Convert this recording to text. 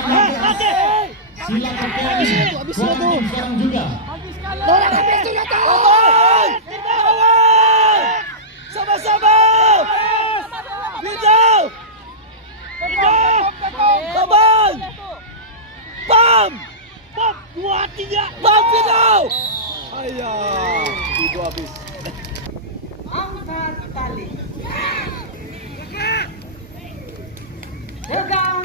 Silakan Kondi sekarang juga. Sama-sama. Video. Babang. Bam. Bam. 2-3. Bam Video. Ayah. Video habis. Angkat tali. Pegang.